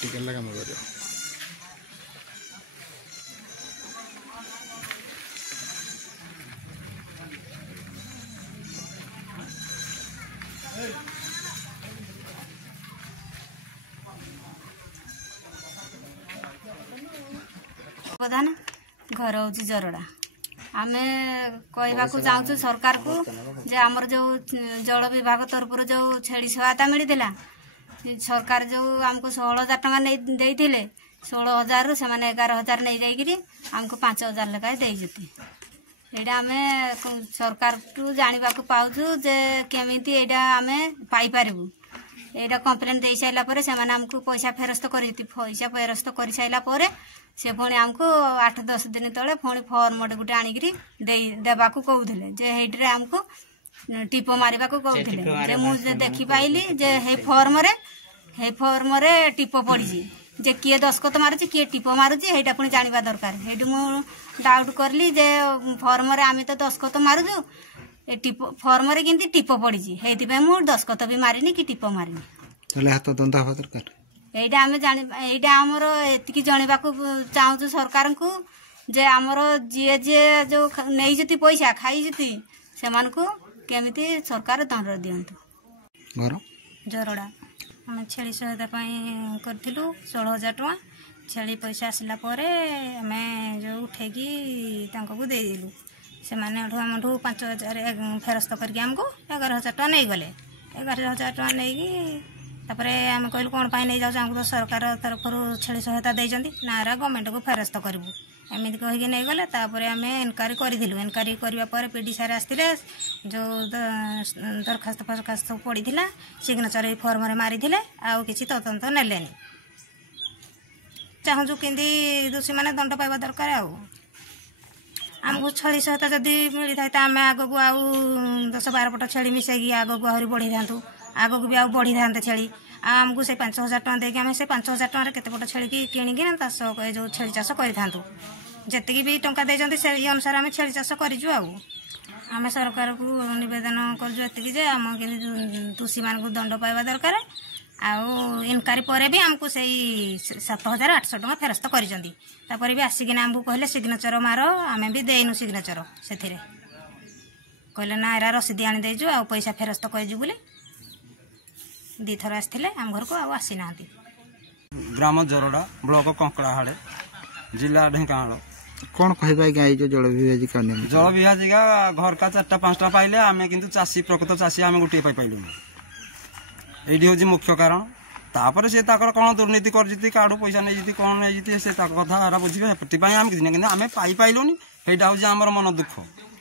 Tackle लगा मगर प्रधान घर हूँ जरड़ा आम कहवाक चाहूँ सरकार को जे आमर जो जल विभाग तरफ जो छेड़ी सहायता मिलता सरकार जो आमको 16,000 टଙ୍କା देते 16,000 रु से 11,000 नहीं जाकि आमको 5,000 लेखाएं देते यहाँ आम सरकार टू जानवा पाचु जे केमिति एटा आम पाइपारू यहाँ कंप्लेन दे सारापर से आमको पैसा फेरस्त पैसा फेरस्त कर सारापर से पुणी आमको 8-10 दिन तले पुणी फर्म गोटे आनिकी देवा कहते जे हेट्रे आमको टीप मारे कहते मुझे देखिपाइली जे हे फर्म रे टीप पड़ी जे किए दस्खत मारुची किए टीप मारुची हेटा पुणी जानवा दरकार हेटु मु डाउट करली जे फर्म रे आम तो दस्खत मारुचु टीप फर्म रे किंती टीप पड़ी हेतिपे मु दस्खत भी मारिनी कि टीप मारिनी तले हाथ दंदा हवा दरकार एटा आम एटा आमर एतिकी जनवाक चाहूँ सरकार को जे आमर जी जी जो नहीं पैसा खाई से केमिति सरकार दंड दिंतु जरड़ा आम छेली सहायता करूँ 16,000 टଙ୍କା छेली पैसा आसला आम जो उठेकी देदेलु से आमठू 5,000 फेरस्त करके आमको 11,000 टଙ୍କା नहीं गले 11,000 टଙ୍କା नहीं तापरे आम कहलु कौन पाई नहीं जाऊँ तो सरकार तरफ छेली सहायता देइजंती नारा गवर्नमेंट को फेरस्त करूँ एमती कहीकि नहीं गले तापर आम एनक्वारी करूँ एनक्वारी करने पीडी सार आसते जो दरखास्त फरखास्त पड़ी सिग्नेचर फर्म मारी आउ किसी तदंत नेले चाहूँ कि दोषी मैंने दंड पाइबा दरकार आमको छेली सहायता जदि मिलता है तो आम आग को आउ 10-12 पट छेली मिसेगी आग को आहरी बढ़ी था आग को भी आउ बढ़ी था छेली आमको से 5,000 टଙ୍କା देके आम से 5,000 टଙ୍କା केते पट छेली की किणिकी जो छेली चाष कर जी भी टंका देते से अनुसार आम छेली चाष करूँ आम सरकार को निवेदन कर आम दोषी मान दंड पाइबा दरकार आउ इनक्वारी पर भी आमको से 7,800 टଙ୍କା फेरस्त कर भी आसिकिना आमको कहले सिग्नेचर मार आम भी देनु सिग्नेचर से कहले ना एरा रसीद आनी देजु आ पैसा फेरस्त कर बोले 2 थर आसते आम घर को आसी ना ग्राम जरड़ा ब्लॉक कंकड़ाहाड़े जिला ढेंकानाल कौन कह जल विभाजिका घर का 4-5टा पाइले आम किंतु चाषी प्रकृत चाषी आम गोटे पाइलु ये हूँ मुख्य कारण तापर से कौन दुर्नीति कर काड़ू पैसा नहीं कौन नहीं से कथा बुझे से आम कि आम पाइलुनि यहाँ हूँ आम मन दुख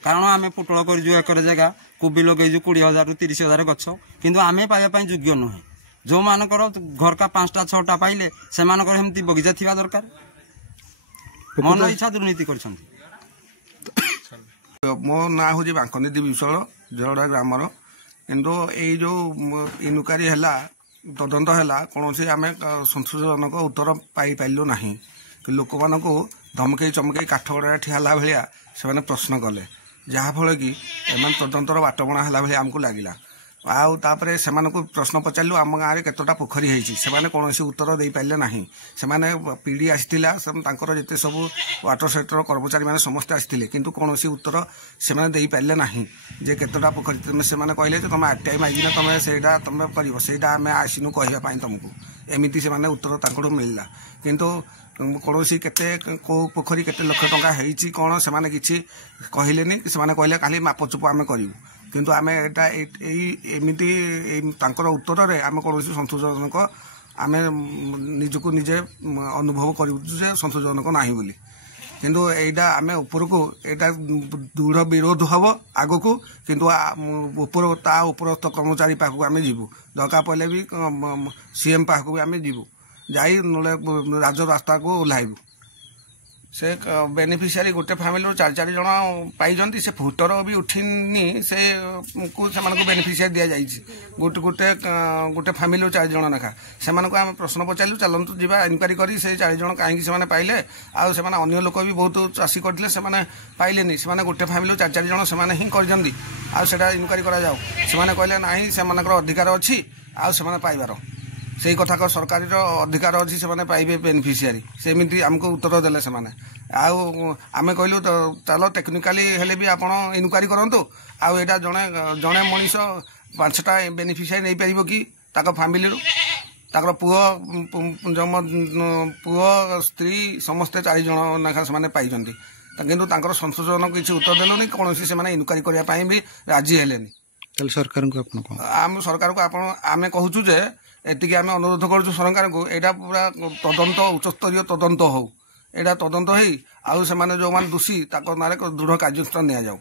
कारण आम पोटल कर एकर जगह कोबी लगे 20,000 ରୁ 30,000 गछ किंतु आम पाइबा योग्य नुहे जो मानकर घर का 5टा 6टा पाइले से एमती बगीचा थी दरकार मन इच्छा दुर्नीति कर मो ना हूँ बांकनीति विशाल जरड़ा ग्रामर किंतु ये जो इनक्वारी है तदंत है कौन से आम संतोषजनक उत्तर पाइलु ना लोक मान धमकई चमकई काठ गड़ा ठियाला भाया से प्रश्न कले ଯାହାଫଳରେ କି ଏମାନେ ତଦନ୍ତର ବାଟବଣା ହେଲା ଭଳି ଆମକୁ ଲାଗିଲା। ଆଉ ତାପରେ ସେମାନଙ୍କୁ ପ୍ରଶ୍ନ ପଚାରିଲୁ ଆମ ଗାଁରେ କେତେଟା ପୋଖରୀ ହେଇଛି, ସେମାନେ କୌଣସି ଉତ୍ତର ଦେଇପାରିଲେ ନାହିଁ। ସେମାନେ ପିଡି ଆସିଥିଲା, ତାଙ୍କର ଯେତେ ସବୁ ୱାଟର ସେକ୍ଟର କର୍ମଚାରୀମାନେ ସମସ୍ତେ ଆସିଥିଲେ, କିନ୍ତୁ କୌଣସି ଉତ୍ତର ସେମାନେ ଦେଇପାରିଲେ ନାହିଁ ଯେ କେତେଟା ପୋଖରୀ। ସେମାନେ କହିଲେ ଯେ ତମେ ଆରଟିଆଇ ମାଗିଲେ ତମେ ସେଇଟା ତମେ କରିବ, ସେଇଟା ଆମେ ଆସିନୁ କହିବା ପାଇଁ ତମକୁ, ଏମିତି ସେମାନେ ଉତ୍ତର ତାଙ୍କଠୁ ମିଳିଲା। କିନ୍ତୁ କୌଣସି କେତେ କୋଉ ପୋଖରୀ କେତେ ଲକ୍ଷ ଟଙ୍କା ହେଇଛି କ'ଣ ସେମାନେ କିଛି କହିଲେନି। ସେମାନେ କହିଲେ ଖାଲି ମାପଚୁପ ଆମେ କରିବୁ, କିନ୍ତୁ ଆମେ ଏଇଟା ଏମିତି ତାଙ୍କର ଉତ୍ତରରେ ଆମେ କୌଣସି ସନ୍ତୋଷଜନକ ଆମେ ନିଜକୁ ନିଜେ ଅନୁଭବ କରୁଛୁ ଯେ ସନ୍ତୋଷଜନକ ନାହିଁ ବୋଲି। କିନ୍ତୁ ଏଇଟା ଆମେ ଉପରକୁ ଏଇଟା ଦୃଢ଼ ବିରୋଧ ହବ ଆଗକୁ, କିନ୍ତୁ ତା ଉପରସ୍ଥ କର୍ମଚାରୀ ପାଖକୁ ଆମେ ଯିବୁ, ଦରକାର ପଡ଼ିଲେ ବି ସିଏମ୍ ପାଖକୁ ବି ଆମେ ଯିବୁ, ଯାଇ ନହେଲେ ରାଜରାସ୍ତାକୁ ଓହ୍ଲାଇବୁ। ସେ ବେନିଫିସିଆରୀ ଗୋଟେ ଫ୍ୟାମିଲିରୁ 4 ଜଣ ପାଇଛନ୍ତି, ସେ ଫୁଟର ବି ଉଠିନି, ସେମାନଙ୍କୁ ବେନିଫିସିଆରୀ ଦିଆଯାଇଛି ଗୋଟେ ଫ୍ୟାମିଲିରୁ 4 ଜଣ ଲେଖା। ସେମାନଙ୍କୁ ଆମେ ପ୍ରଶ୍ନ ପଚାରିଲୁ, ଚାଲନ୍ତୁ ଯିବା ଇନକ୍ୱାରି କରି ସେ 4 ଜଣ କାହିଁକି ସେମାନେ ପାଇଲେ, ଆଉ ସେମାନେ ଅନ୍ୟ ଲୋକ ବି ବହୁତ ଚାଷୀ କରିଥିଲେ ସେମାନେ ପାଇଲେନି, ସେମାନେ ଗୋଟେ ଫ୍ୟାମିଲିରୁ 4 ଜଣ ସେମାନେ ହିଁ କରିଛନ୍ତି, ଆଉ ସେଟା ଇନକ୍ୱାରି କରାଯାଉ। ସେମାନେ କହିଲେ ନାହିଁ ସେମାନଙ୍କର ଅଧିକାର ଅଛି ଆଉ ସେମାନେ ପାଇବାର, ସେଇ କଥା ସରକାରୀର ଅଧିକାର ଅଛି, ସେମାନେ ପାଇବେ ବେନିଫିସିଆରୀ, ସେମିତି ଆମକୁ ଉତ୍ତର ଦେଲେ ସେମାନେ। ଆଉ ଆମେ କହିଲୁ ଚାଲ ଟେକ୍ନିକାଲି ହେଲେ ବି ଆପଣ ଇନକ୍ୱାରି କରନ୍ତୁ, ଆଉ ଏଇଟା ଜଣେ ମଣିଷ 5ଟା ବେନିଫିସିଆରୀ ନେଇପାରିବ କି ତାଙ୍କ ଫ୍ୟାମିଲିରୁ, ତାଙ୍କର ପୁଅ ସ୍ତ୍ରୀ ସମସ୍ତେ 4 ଜଣ ଲେଖା ସେମାନେ ପାଇଛନ୍ତି, କିନ୍ତୁ ତାଙ୍କର ସନ୍ତୋଷଜନକ କିଛି ଉତ୍ତର ଦେଲୁନି, କୌଣସି ସେମାନେ ଇନକ୍ୱାରି କରିବା ପାଇଁ ବି ରାଜି ହେଲେନି। ତାହେଲେ ସରକାରଙ୍କୁ ଆପଣ କ'ଣ? ଆମେ ସରକାରକୁ ଆମେ କହୁଛୁ ଯେ ଏତିକି ଆମେ ଅନୁରୋଧ କରୁଛୁ ସରକାରଙ୍କୁ, ଏଇଟା ପୁରା ତଦନ୍ତ ଉଚ୍ଚସ୍ତରୀୟ ତଦନ୍ତ ହଉ, ଏଇଟା ତଦନ୍ତ ହେଇ ଆଉ ସେମାନେ ଯେଉଁମାନେ ଦୋଷୀ ତାଙ୍କ ନାଁରେ ଦୃଢ଼ କାର୍ଯ୍ୟାନୁଷ୍ଠାନ ନିଆଯାଉ।